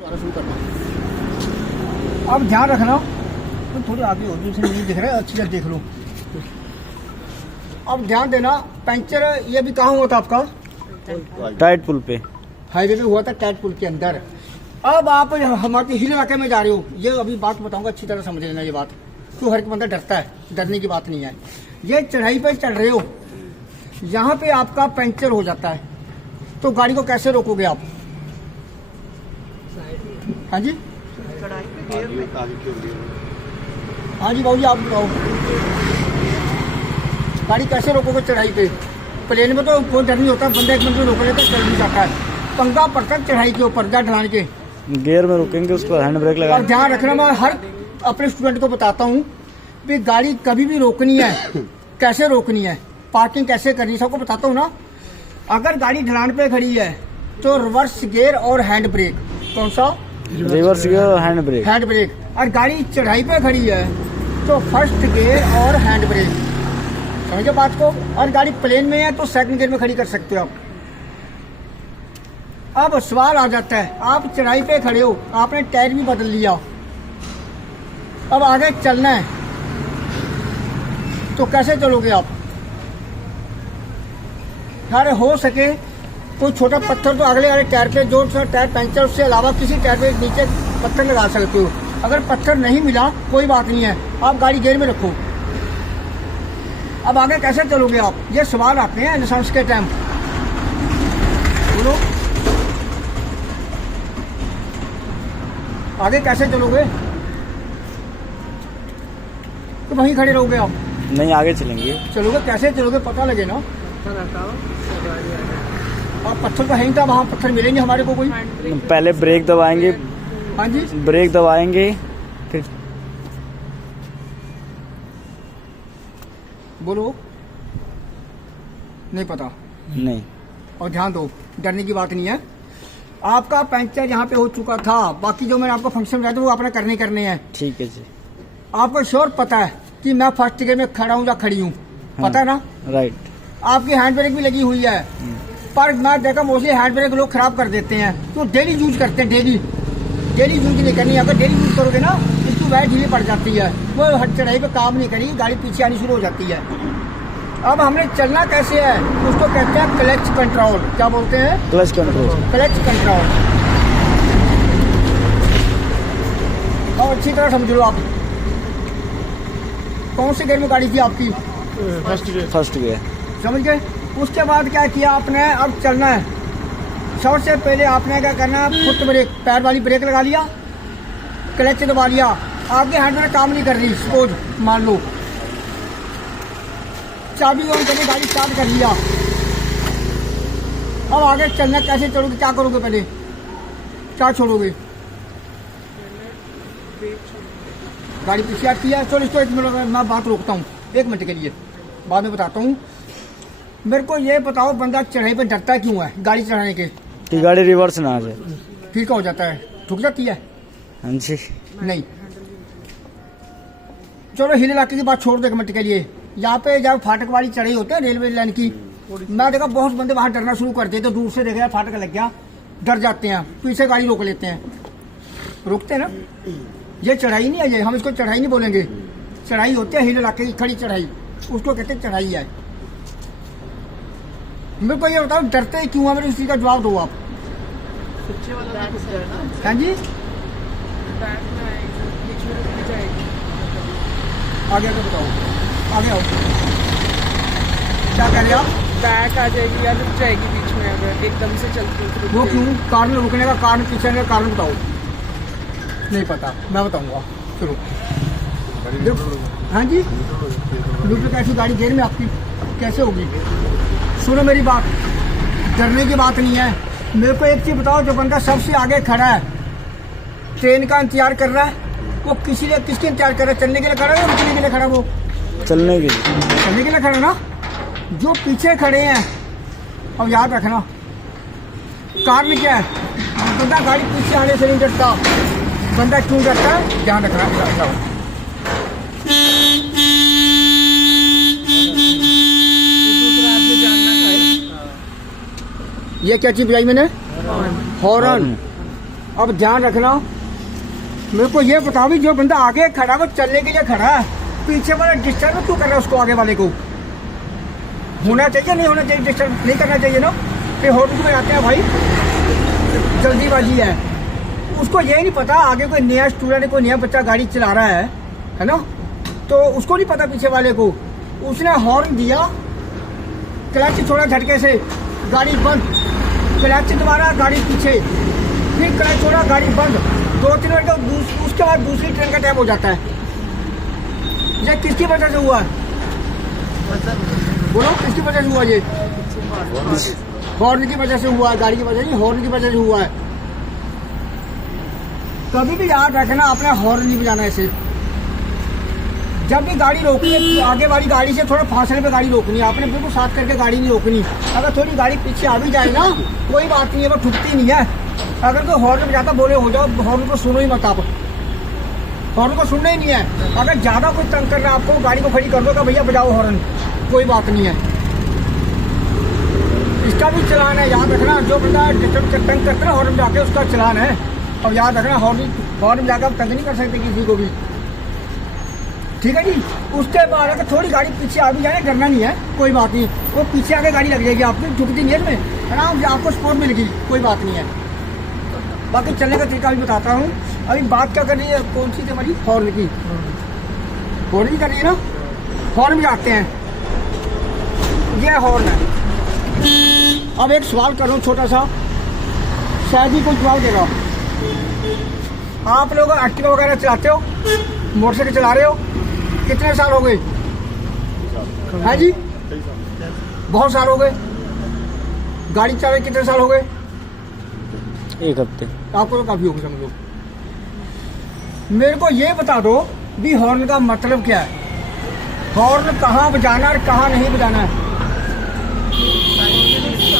शुरू करना। अब ध्यान रखना, तो थोड़ी आगे हो, दूसरे नहीं दिख रहा है, अच्छी तरह देख लो। अब ध्यान देना, पंचर ये भी कहाँ हुआ था आपका? टाइट पुल पे, हाईवे पे हुआ था, टाइट पुल के अंदर। अब आप हमारे हिल इलाके में जा रहे हो, ये अभी बात बताऊंगा, अच्छी तरह समझ लेना ये बात। तो हर एक बंदा डरता है, डरने की बात नहीं है। ये चढ़ाई पे चढ़ रहे हो, यहाँ पे आपका पंचर हो जाता है, तो गाड़ी को कैसे रोकोगे आप? हाँ जी, हाँ जी बाबू जी, आप बताओ गाड़ी कैसे रोकोगे चढ़ाई पे? प्लेन में तो कोई डर नहीं होता, बंदा एक मिनट में रोक लेता, चल भी जाता है। पंगा पड़ता है चढ़ाई के ऊपर, जा ढलान के गियर में रुकेंगे, उस पर हैंड ब्रेक लगा। और ध्यान रखना, मैं हर अपने स्टूडेंट को बताता हूँ कि गाड़ी कभी भी रोकनी है, कैसे रोकनी है, पार्किंग कैसे करनी है, सबको बताता हूँ ना। अगर गाड़ी ढलान पे खड़ी है तो रिवर्स गियर और हैंड ब्रेक। कौन सा? रिवर्स गियर और हैंड ब्रेक। Hand brake. और गाड़ी चढ़ाई पे खड़ी है तो फर्स्ट गियर और हैंड ब्रेक। समझो बात को। और गाड़ी प्लेन में है तो सेकंड गियर में खड़ी कर सकते हो आप। अब सवाल आ जाता है, आप चढ़ाई पे खड़े हो, आपने टायर भी बदल लिया, अब आगे चलना है तो कैसे चलोगे आप? अरे हो सके कोई छोटा पत्थर तो अगले वाले टायर पे, जो सा टायर पंचर, उससे अलावा किसी टायर पे नीचे पत्थर लगा सकते हो। अगर पत्थर नहीं मिला कोई बात नहीं है, आप गाड़ी गियर में रखो। अब आगे कैसे चलोगे आप? ये सवाल आते हैं लाइसेंस के टाइम। बोलो आगे कैसे चलोगे? तो वहीं खड़े रहोगे आप? नहीं, आगे चलेंगे। चलोगे कैसे चलोगे पता लगे ना। और पत्थर का हैंग था, वहाँ पत्थर मिलेंगे हमारे को कोई? पहले ब्रेक दबाएंगे। हाँ जी, ब्रेक दबाएंगे फिर। बोलो नहीं पता? नहीं। और ध्यान दो, डरने की बात नहीं है। आपका पंचर यहाँ पे हो चुका था, बाकी जो मैंने आपको फंक्शन बताया था वो आपने करने हैं। ठीक है जी। आपको श्योर पता है कि मैं फर्स्ट गियर में खड़ा हूँ या खड़ी हूँ? हाँ, पता है ना? राइट। आपकी हैंड ब्रेक भी लगी हुई है, पर मैं देखा मोस्टली हैंड ब्रेक लोग खराब कर देते हैं, तो डेली यूज करते हैं। डेली यूज नहीं करनी। अगर डेली यूज करोगे ना, इसकी वैट ढीली पड़ जाती है, वो हर चढ़ाई पे काम नहीं करेगी, गाड़ी पीछे आनी शुरू हो जाती है। अब हमने चलना कैसे है, उसको कहते हैं क्लच कंट्रोल। क्या बोलते हैं? Clutch control. Clutch control. और अच्छी तरह समझ लो आप। कौन से गियर में गाड़ी थी आपकी? First gear. समझ गए? उसके बाद क्या किया आपने? अब चलना है, सबसे पहले आपने क्या करना है, फुट ब्रेक, पैर वाली ब्रेक लगा लिया, क्लच दबा लिया। आपकी हैंड ब्रेक काम नहीं कर रही, सपोज मान लो, चाबी ऑन करके गाड़ी स्टार्ट कर लिया। अब आगे चलना कैसे चलोगे, क्या करोगे? पहले क्या छोड़ोगे? गाड़ी पीछे आती है। चलो इसको एक मिनट मैं बात रोकता हूँ, 1 मिनट के लिए, बाद में बताता हूँ। मेरे को ये बताओ, बंदा चढ़ाई पे डरता क्यों है गाड़ी चढ़ाने के? कि गाड़ी रिवर्स ना आ जाए। फिर क्या हो जाता है? ठुक जाती है? हाँ जी। नहीं। चलो हिल इलाके की बात छोड़ दो 1 मिनट के लिए। यहाँ पे जब फाटक वाली चढ़ाई होती है रेलवे लाइन की, मैं देखा बहुत बंदे वहाँ डरना शुरू कर देते, तो दूर से देखा फाटक लग गया, डर जाते हैं, पीछे गाड़ी रोक लेते हैं। रोकते हैं ना, ये चढ़ाई नहीं है, ये हम इसको चढ़ाई नहीं बोलेंगे। चढ़ाई होती है हिल इलाके की खड़ी चढ़ाई, उसको कहते हैं चढ़ाई है। मेरे को ये बताओ डरते क्यों है, मेरे इसी का जवाब दो आप। हाँ जी, आगे तो बताओ, आगे आओ। क्या कह रहे आप? बैक आ जाएगी या रुक जाएगी बीच में, अगर एकदम से चलती है तो वो क्यों? कार में रुकने का कारण, पीछे का कारण बताओ। नहीं पता, मैं बताऊंगा। चलो। हाँ जी, न्यूट्रल कैसी गाड़ी गियर में आपकी कैसे होगी? सुनो मेरी बात, डरने की बात नहीं है। मेरे को एक चीज बताओ, जो बंदा सबसे आगे खड़ा है, ट्रेन का इंतजार कर रहा है, वो किसके इंतजार कर रहा है? चलने के लिए खड़ा है या रुकने के लिए खड़ा है? वो चलने के लिए। चलने के लिए खड़ा ना। जो पीछे खड़े हैं, अब याद रखना कारण क्या है, बंदा गाड़ी पीछे आने से नहीं डरता। बंदा क्यों डरता है, ध्यान रखना। ये क्या चीज बजाई मैंने? हॉर्न। अब ध्यान रखना, मेरे को ये बताओ भी जो बंदा आगे खड़ा वो चलने के लिए खड़ा है, पीछे वाला डिस्टर्ब क्यों कर रहा है उसको, आगे वाले को होना चाहिए नहीं होना चाहिए, डिस्टर्ब नहीं करना चाहिए ना। फिर होटल में आते हैं भाई, जल्दीबाजी है, उसको ये नहीं पता आगे कोई नया स्टूडेंट कोई नया बच्चा गाड़ी चला रहा है ना, तो उसको नहीं पता पीछे वाले को, उसने हॉर्न दिया, क्लच छोड़ा झटके से, गाड़ी बंद, क्लच दबारा गाड़ी पीछे, फिर क्लच छोड़ा गाड़ी बंद, 2-3 मिनट उसके बाद दूसरी ट्रेन का टाइम हो जाता है। ये किसकी वजह से हुआ, बोलो किसकी वजह से हुआ, ये हॉर्न की वजह से हुआ है, गाड़ी की वजह नहीं, हॉर्न की वजह से हुआ है। कभी भी याद रखना अपना हॉर्न नहीं बजाना ऐसे, जब भी गाड़ी रोकनी है आगे वाली गाड़ी से थोड़ा फासले पे गाड़ी रोकनी है, आपने बिल्कुल साथ करके गाड़ी नहीं रोकनी। अगर थोड़ी गाड़ी पीछे आ भी जाए ना कोई बात नहीं है, वो ठुकती नहीं है। अगर कोई हॉर्न बजाता बोले हो जाओ, हॉर्न को सुनो ही मत, आप हॉर्न को सुनना ही नहीं है। अगर ज्यादा कोई तंग कर रहा है आपको, गाड़ी को खड़ी कर दो कि भैया बजाओ हॉर्न, कोई बात नहीं है। इसका भी चलान है, याद रखना, जो बंदा तंग करता है हॉर्न बजा के उसका चलान है। और याद रखना हॉर्न बजा के आप तंग नहीं कर सकते किसी को भी, ठीक है जी। उसके बाद अगर थोड़ी गाड़ी पीछे आ भी जाए डरना नहीं है, कोई बात नहीं, वो पीछे आके गाड़ी लग जाएगी आपकी, झुकती नहीं है इसमें, आराम से आपको स्पोर्ट मिलेगी, कोई बात नहीं है। बाकी चलने का तरीका भी बताता हूँ। अभी बात क्या कर रही है, कौन सी थी हमारी, हॉर्न की, हॉर्न की कर रही है ना, हॉर्न भी आते हैं, ये हॉर्न है। अब एक सवाल कर रहा हूँ छोटा सा, शायद ही कोई जवाब देगा। आप लोग एक्टिवा वगैरह चलाते हो, मोटरसाइकिल चला रहे हो, कितने साल हो गए, है जी, बहुत साल हो गए। गाड़ी चला रहे कितने साल हो गए, 1 हफ्ते। आपको तो काफी हो गए समझो। मेरे को ये बता दो भी हॉर्न का मतलब क्या है, हॉर्न कहाँ बजाना और कहाँ नहीं बजाना है।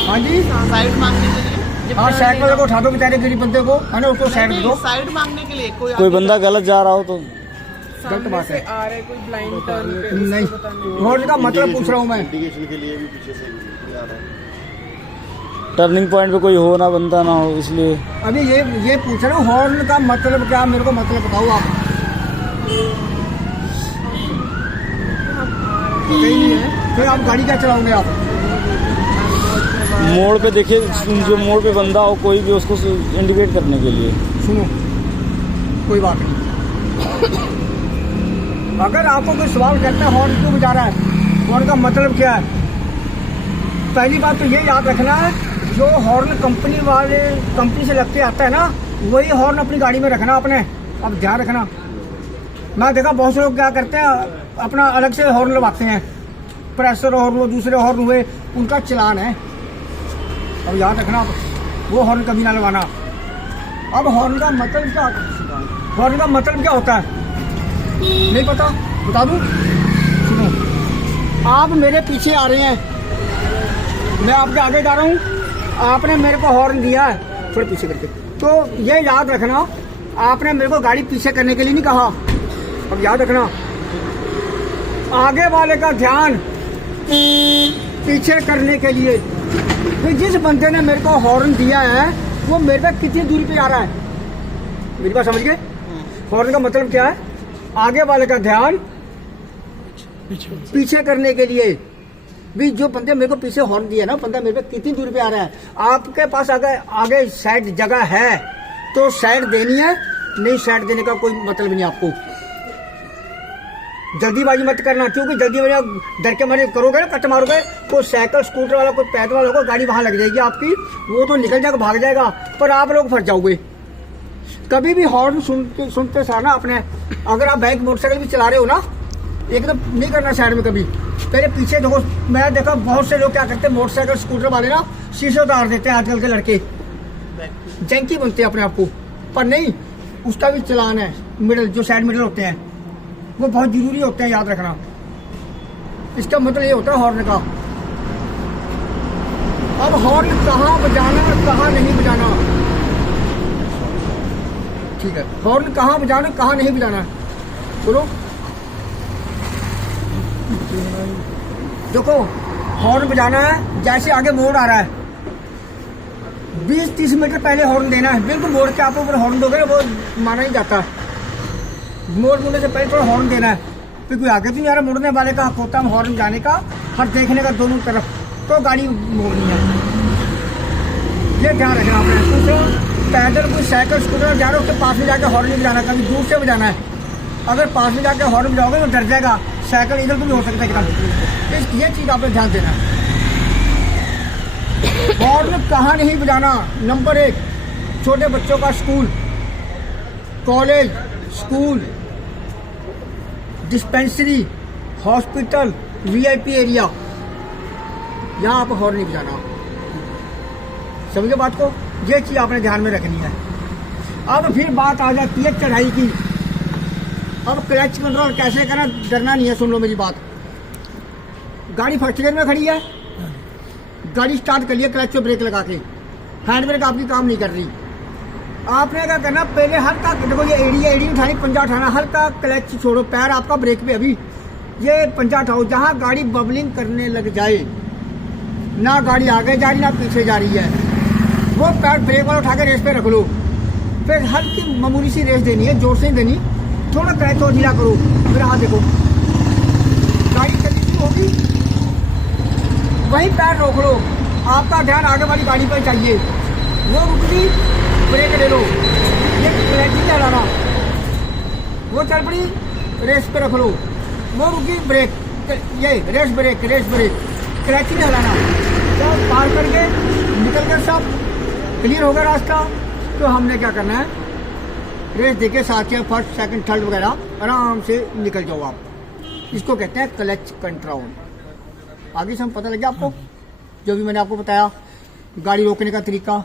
हाँ जी, साइड मांगने के लिए, हाँ साइड वाले को उठा दो बेचारे गरीब बंदे को, है ना, उसको साइड दे दो। साइड मांगने के लिए कोई बंदा गलत जा रहा हो तो गलत बात है, आ रहा है कोई ब्लाइंड टर्न पे, नहीं, हॉर्न का मतलब पूछ रहा हूँ मैं। इंडिकेशन के लिए भी पीछे से आ रहा है। टर्निंग पॉइंट पे कोई हो ना, बंदा ना हो, इसलिए। अभी ये पूछ रहा हूँ हॉर्न का मतलब क्या, मेरे को मतलब बताओ आप। नहीं है फिर आप गाड़ी क्या चलाओगे आप, मोड़ पे देखिए, जो मोड़ पे बंदा हो कोई भी, उसको इंडिकेट करने के लिए। सुनो कोई बात नहीं, अगर आपको कोई सवाल करता है हॉर्न क्यों बजा रहा है, हॉर्न का मतलब क्या है, पहली बात तो ये याद रखना है, जो हॉर्न कंपनी से लगते आता है ना, वही हॉर्न अपनी गाड़ी में रखना आपने। अब ध्यान रखना, मैं देखा बहुत से लोग क्या करते हैं, अपना अलग से हॉर्न लगवाते हैं, प्रेशर हॉर्न हुए, दूसरे हॉर्न हुए, उनका चलान है। अब याद रखना वो हॉर्न कभी ना लगवाना। अब हॉर्न का मतलब क्या, हॉर्न का मतलब क्या होता है नहीं पता, बता दूं, सुनो, आप मेरे पीछे आ रहे हैं, मैं आपके आगे जा रहा हूँ, आपने मेरे को हॉर्न दिया है थोड़ा पीछे करके, तो ये याद रखना आपने मेरे को गाड़ी पीछे करने के लिए नहीं कहा। अब याद रखना आगे वाले का ध्यान पीछे करने के लिए, फिर जिस बंदे ने मेरे को हॉर्न दिया है वो मेरे पे कितनी दूरी पे जा रहा है, मेरी बात समझ गए। हॉर्न का मतलब क्या है, आगे वाले का ध्यान पीछे करने के लिए, भी जो बंदे मेरे को पीछे हॉर्न दिया ना, बंदा मेरे पे कितनी दूरी पे आ रहा है। आपके पास अगर आगे साइड जगह है तो साइड देनी है, नहीं साइड देने का कोई मतलब नहीं आपको। जल्दीबाजी मत करना, क्योंकि जल्दीबाजी डर के मारे करोगे ना, कट मारोगे, कोई साइकिल स्कूटर वाला कोई पैदल वाला होगा, गाड़ी वहां लग जाएगी आपकी, वो तो निकल जाएगा भाग जाएगा, पर आप लोग फंस जाओगे। कभी भी हॉर्न सुनते सार ना आपने, अगर आप बाइक मोटरसाइकिल भी चला रहे हो ना, एकदम नहीं करना साइड में कभी, पहले पीछे देखो। मैं देखा बहुत से लोग क्या करते हैं, मोटरसाइकिल स्कूटर वाले ना शीशे उतार देते हैं, आजकल के लड़के जंकी बनते हैं अपने आप को, पर नहीं, उसका भी चलान है। मिडल जो साइड मिडल होते हैं वो बहुत जरूरी होते हैं, याद रखना। इसका मतलब ये होता है हॉर्न का। अब हॉर्न कहाँ बजाना कहाँ नहीं बजाना, ठीक है, हॉर्न कहाँ बजाना कहाँ नहीं बजाना, बोलो। देखो हॉर्न बजाना है, जैसे आगे मोड़ आ रहा है, 20-30 मीटर पहले हॉर्न देना है। बिल्कुल मोड़ के आप ऊपर हॉर्न दोगे ना, वो माना नहीं जाता। मोड़ मुड़ने से पहले थोड़ा हॉर्न देना है, फिर कोई आगे तो नहीं आ रहा, मुड़ने वाले का हक होता है हॉर्न जाने का और देखने का दोनों तरफ, तो गाड़ी मोड़नी है। ये ध्यान रखना आपने। दूसरा, पैदल कोई साइकिल स्कूटर जा रहे हो, उसके पास में जाकर हॉर्न नहीं बजाना, कभी दूर से बजाना है। अगर पास में जाकर हॉर्न बजाओगे तो डर जाएगा, साइकिल इधर को भी हो सकता है एकदम। ये चीज़ आपने ध्यान देना। हॉर्न कहाँ नहीं बजाना। नंबर 1, छोटे बच्चों का school, college, school, dispensary, hospital, VIP area, यहाँ आप हॉर्न नहीं बजाना। समझे बात को? ये चीज़ आपने ध्यान में रखनी है। अब फिर बात आ जाती है चढ़ाई की। अब क्लच कंट्रोल कैसे करना, डरना नहीं है। सुन लो मेरी बात। गाड़ी फर्स्ट गियर में खड़ी है, गाड़ी स्टार्ट कर लिया क्लच पे ब्रेक लगा के, हैंड ब्रेक आपकी काम नहीं कर रही। आपने क्या करना, पहले हल्का, देखो ये एड़ी उठानी, पंजा उठाना, हल्का क्लच छोड़ो, पैर आपका ब्रेक पे, अभी ये पंजा उठाओ। जहाँ गाड़ी बबलिंग करने लग जाए, ना गाड़ी आगे जा रही ना पीछे जा रही है, वो पैर ब्रेक वाला उठा के रेस पे रख लो। फिर हल्की मामूली सी रेस देनी है, जोर से देनी, थोड़ा क्लच तो ढीला करो। मेरा हाथ देखो, गाड़ी चलनी शुरू होगी, वहीं पैर रोक लो। आपका ध्यान आगे वाली गाड़ी पर चाहिए। वो रुक गई, ब्रेक ले लो, ये क्लच नहीं चलाना। वो चल पड़ी, रेस पे रख लो, वो रुकी, ब्रेक, ये रेस ब्रेक, क्लच नहीं चलाना। तो पार करके निकल कर सब क्लियर होगा रास्ता। तो हमने क्या करना है, रेस देके साथ या फर्स्ट सेकंड थर्ड वगैरह आराम से निकल जाओ आप। इसको कहते हैं क्लच कंट्रोल। आगे से हम पता लग गया आपको, जो भी मैंने आपको बताया, गाड़ी रोकने का तरीका,